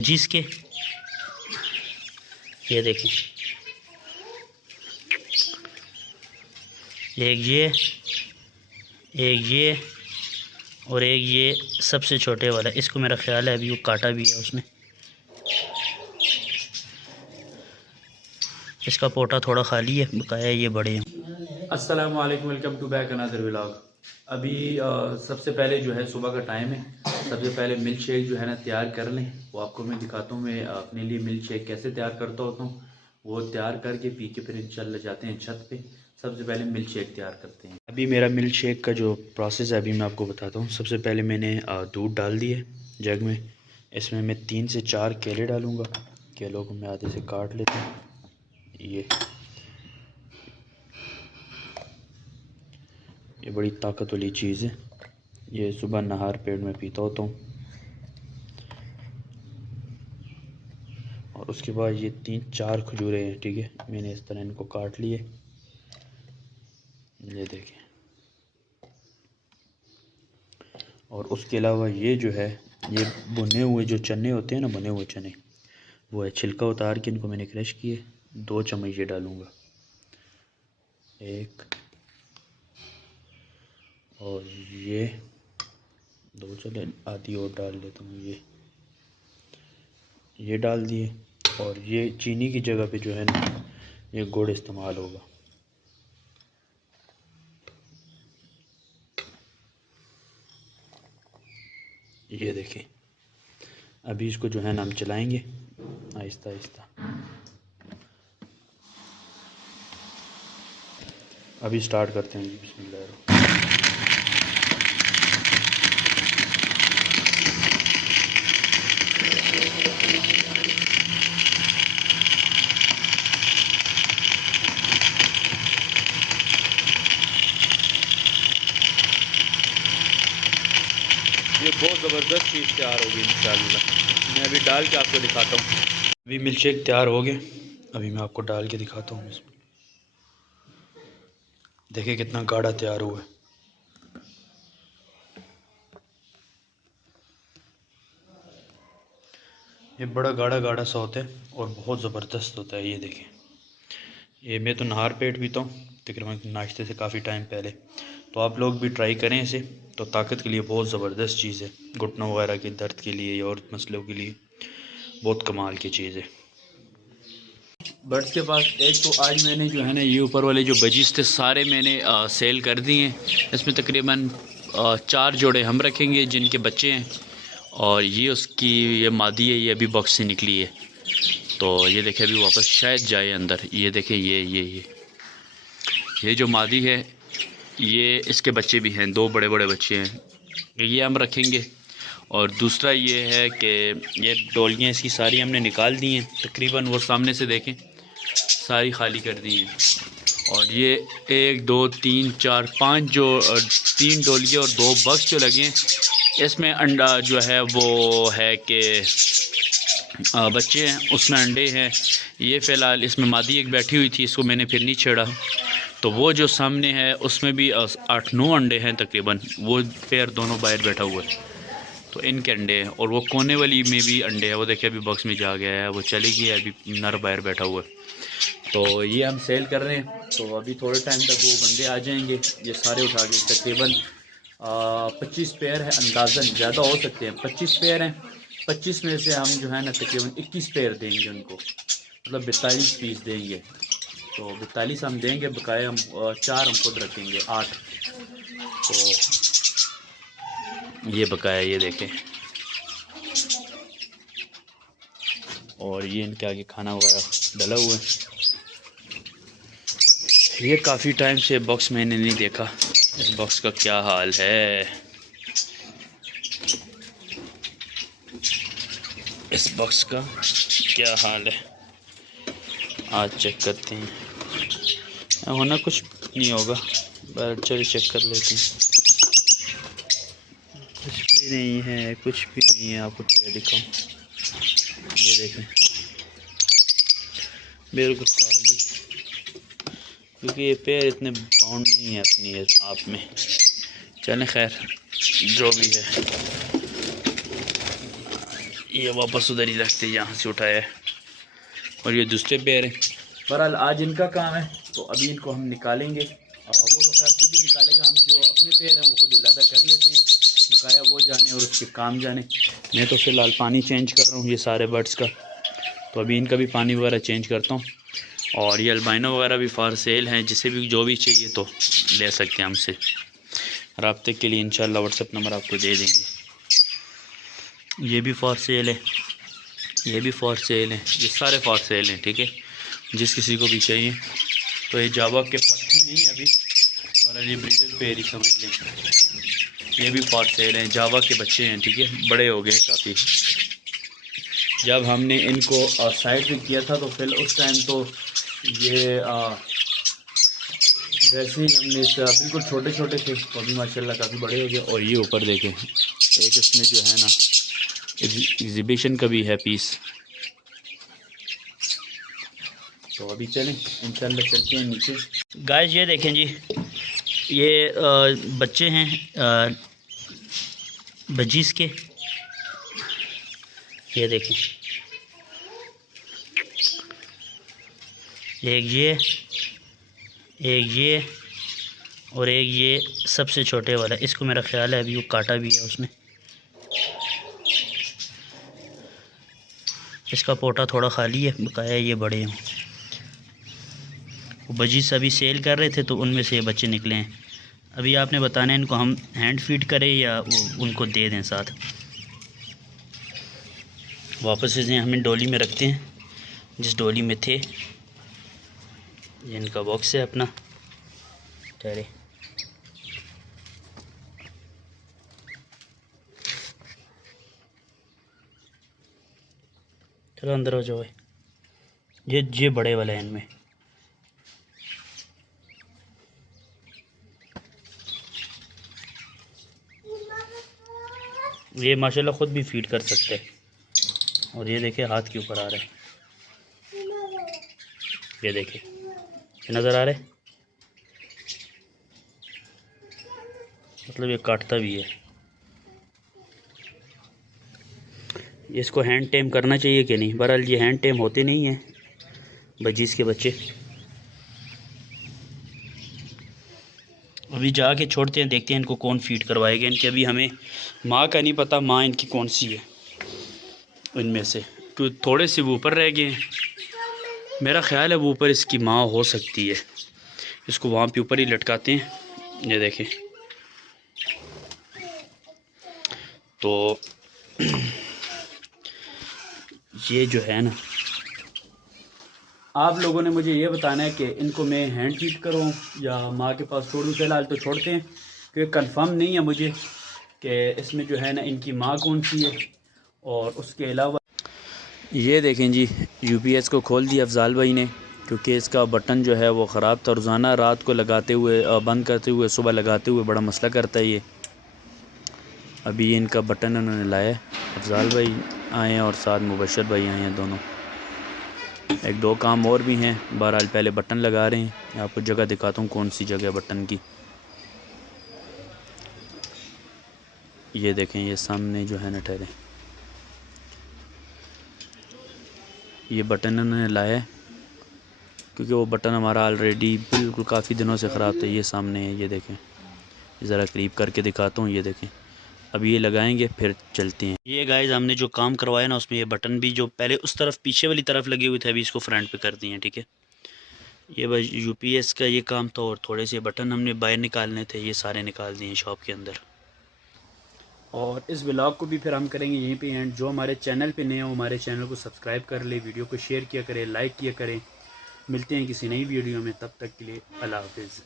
जिसके ये देखें, एक ये और एक ये सबसे छोटे वाला। इसको मेरा ख्याल है अभी वो काटा भी है उसने। इसका पोटा थोड़ा खाली है, बकाया ये बड़े हैं। अस्सलाम वालेकुम, welcome to back another vlog. अभी सबसे पहले जो है सुबह का टाइम है। सबसे पहले मिल्क शेक जो है ना तैयार कर लें। वो आपको मैं दिखाता हूँ मैं अपने लिए मिल्क शेक कैसे तैयार करता होता हूँ। वो तैयार करके पी के फिर इंशाल्लाह जाते हैं छत पे। सबसे पहले मिल्क शेक तैयार करते हैं। अभी मेरा मिल्क शेक का जो प्रोसेस है अभी मैं आपको बताता हूँ। सबसे पहले मैंने दूध डाल दिए जग में। इसमें मैं 3 से 4 केले डालूँगा। केलों को मैं आधे से काट लेता हूँ। ये बड़ी ताकत वाली चीज़ है। ये सुबह नहार पेट में पीता होता हूँ। और उसके बाद ये 3-4 खजूरें हैं, ठीक है। मैंने इस तरह इनको काट लिए, ये देखें। और उसके अलावा ये जो है ये भुने हुए जो चने होते हैं ना, बने हुए चने, वो है। छिलका उतार के इनको मैंने क्रश किए। 2 चम्मच ये डालूँगा, 1 और ये 2, चले आधी और डाल लेता हूँ। ये डाल दिए। और ये चीनी की जगह पे जो है ना ये गुड़ इस्तेमाल होगा। ये देखें। अभी इसको जो है ना हम चलाएंगे आहिस्ता आहिस्ता। अभी स्टार्ट करते हैं। बिस्मिल्लाह। ये बहुत ज़बरदस्त चीज़ तैयार होगी इंशाअल्लाह। मैं अभी डाल के आपको दिखाता हूँ। अभी मिल्क शेक तैयार हो गए। अभी मैं आपको डाल के दिखाता हूँ इसमें। देखिए कितना गाढ़ा तैयार हुआ है। ये बड़ा गाढ़ा गाढ़ा सा होता है और बहुत ज़बरदस्त होता है। ये देखें, ये मैं तो नहार पेट पीता हूँ तकरीबन नाश्ते से काफ़ी टाइम पहले। तो आप लोग भी ट्राई करें इसे। तो ताकत के लिए बहुत ज़बरदस्त चीज़ है। घुटनों वगैरह के दर्द के लिए और मसलों के लिए बहुत कमाल की चीज़ है। बर्ड्स के पास एक तो आज मैंने जो है ना ये ऊपर वाले जो बजीज थे सारे मैंने सेल कर दिए हैं। इसमें तकरीबन 4 जोड़े हम रखेंगे जिनके बच्चे हैं। और ये उसकी ये मादी है, ये अभी बॉक्स से निकली है। तो ये देखें अभी वापस शायद जाए अंदर। ये देखें ये जो मादी है ये इसके बच्चे भी हैं, 2 बड़े बड़े बच्चे हैं। ये हम रखेंगे। और दूसरा ये है कि ये डोलियाँ इसकी सारी हमने निकाल दी हैं तकरीबन। वो सामने से देखें सारी खाली कर दी हैं। और ये 1 2 3 4 5 जो 3 डोलियाँ और 2 बक्स जो लगे हैं, इसमें अंडा जो है वो है कि बच्चे हैं, उसमें अंडे हैं। ये फ़िलहाल इसमें मादी एक बैठी हुई थी, इसको मैंने फिर नहीं छेड़ा। तो वो जो सामने है उसमें भी 8-9 अंडे हैं तकरीबन। वो पेयर दोनों बाहर बैठा हुआ है, तो इनके अंडे हैं। और वो कोने वाली में भी अंडे हैं। वो देखिए अभी बॉक्स में जा गया है, वो चली गई है, अभी नर बाहर बैठा हुआ है। तो ये हम सेल कर रहे हैं। तो अभी थोड़े टाइम तक वो बंदे आ जाएंगे, ये सारे उठा के। तकरीबन 25 पेयर है अंदाज़न, ज़्यादा हो सकते हैं। 25 पेयर हैं। 25 में से हम जो है ना तकरीबन 21 पेयर देंगे उनको, मतलब 42 पीस देंगे। तो 42 हम देंगे, बकाया हम 4 हम खुद रखेंगे, 8। तो ये बकाया ये देखें। और ये इनके आगे खाना वगैरह डला हुआ है। ये काफ़ी टाइम से बॉक्स मैंने नहीं देखा, इस बॉक्स का क्या हाल है। इस बॉक्स का क्या हाल है आज चेक करते हैं। होना कुछ नहीं होगा, पर चलिए चेक कर लेते हैं। कुछ भी नहीं है, कुछ भी नहीं है। आपको क्या दिखाऊं, ये देखें बिल्कुल खाली, क्योंकि ये पैर इतने बाउंड नहीं है अपनी आप में। चलें खैर जो भी है। ये वापस उधर ही लगते यहाँ से उठाया है और ये दूसरे पेयर हैं। बहरहाल आज इनका काम है तो अभी इनको हम निकालेंगे। वो तो खैर खुद ही निकालेगा, हम जो अपने पेयर हैं वो खुद इलादा कर लेते हैं, बकाया वो जाने और उसके काम जाने। मैं तो फ़िलहाल पानी चेंज कर रहा हूँ ये सारे बर्ड्स का, तो अभी इनका भी पानी वगैरह चेंज करता हूँ। और ये अल्बाइनो वगैरह भी फॉर सेल हैं, जिसे भी जो भी चाहिए तो ले सकते हैं हमसे। राब्ते के लिए इंशाल्लाह व्हाट्सएप नंबर आपको दे देंगे। ये भी फॉर सेल है, ये भी फॉर सेल है, ये सारे फॉर सेल हैं, ठीक है। जिस किसी को भी चाहिए तो ये जावा के पट्टे नहीं अभी, और ये ब्रीडर पेयर ही समझ लें। ये भी फॉर सेल हैं, जावा के बच्चे हैं, ठीक है, बड़े हो गए काफ़ी। जब हमने इनको साइड पे किया था तो फिर उस टाइम तो ये वैसे ही हमने बिल्कुल छोटे छोटे थे, तो अभी माशाल्लाह काफ़ी बड़े हो गए। और ये ऊपर देखें, एक इसमें जो है ना एग्जीबिशन का भी है पीस। तो अभी चलें इंशाल्लाह चलते हैं नीचे। गाइस ये देखें जी, ये बच्चे हैं बजीज़ के। ये देखें, एक ये और एक ये सबसे छोटे वाला। इसको मेरा ख्याल है अभी वो काटा भी है उसने। इसका पोटा थोड़ा खाली है, बकाया ये बड़े हैं। वो बजीज़ अभी सेल कर रहे थे तो उनमें से ये बच्चे निकले हैं। अभी आपने बताना है इनको हम हैंड फीड करें या उनको दे दें साथ। वापस इसे हमें डोली में रखते हैं, जिस डोली में थे। ये इनका बॉक्स है अपना, ठहरे। चलो अंदर हो जाओ। ये बड़े वाले हैं इनमें। ये माशाल्लाह ख़ुद भी फीड कर सकते हैं। और ये देखे हाथ के ऊपर आ रहा है, ये देखे नज़र आ रहा है, मतलब ये काटता भी है। इसको हैंड टेम करना चाहिए कि नहीं? बहरहाल ये हैंड टेम होते नहीं हैं बजीज़ के बच्चे। अभी जाके छोड़ते हैं, देखते हैं इनको कौन फीड करवाएगा। इनके अभी हमें माँ का नहीं पता, माँ इनकी कौन सी है इनमें से, क्योंकि थोड़े से वो ऊपर रह गए हैं। मेरा ख्याल है वो ऊपर इसकी माँ हो सकती है। इसको वहाँ पे ऊपर ही लटकाते हैं, ये देखें। तो ये जो है ना, आप लोगों ने मुझे ये बताना है कि इनको मैं हैंड फीड करूँ या माँ के पास छोड़ूँ। फ़िलहाल तो छोड़ते हैं, क्योंकि कंफर्म नहीं है मुझे कि इसमें जो है ना इनकी माँ कौन सी है। और उसके अलावा ये देखें जी, यूपीएस को खोल दिया अफजाल भाई ने, क्योंकि इसका बटन जो है वो ख़राब था। रोज़ाना रात को लगाते हुए बंद करते हुए सुबह लगाते हुए बड़ा मसला करता है ये। अभी इनका बटन उन्होंने लाया। अफजाल भाई आए हैं और साथ मुबशर भाई आए हैं, दोनों। एक दो काम और भी हैं, बहरहाल पहले बटन लगा रहे हैं। मैं आपको जगह दिखाता हूँ कौन सी जगह बटन की। ये देखें, ये सामने जो है ना ठहरे, ये बटन उन्होंने लाया है, क्योंकि वो बटन हमारा ऑलरेडी बिल्कुल काफ़ी दिनों से ख़राब था। ये सामने है, ये देखें, ज़रा करीब करके दिखाता हूँ, ये देखें। अब ये लगाएंगे फिर चलते हैं। ये गाइस हमने जो काम करवाया ना, उसमें ये बटन भी जो पहले उस तरफ पीछे वाली तरफ लगे हुए थे, अभी इसको फ्रंट पे कर दिए हैं, ठीक है। ये बस यूपीएस का ये काम था, और थोड़े से बटन हमने बाहर निकालने थे, ये सारे निकाल दिए शॉप के अंदर। और इस व्लॉग को भी फिर हम करेंगे यहीं पे एंड। जो हमारे चैनल पे नए हो हमारे चैनल को सब्सक्राइब कर ले, वीडियो को शेयर किया करें, लाइक किया करें। मिलते हैं किसी नई वीडियो में, तब तक के लिए अल्लाह हाफिज़।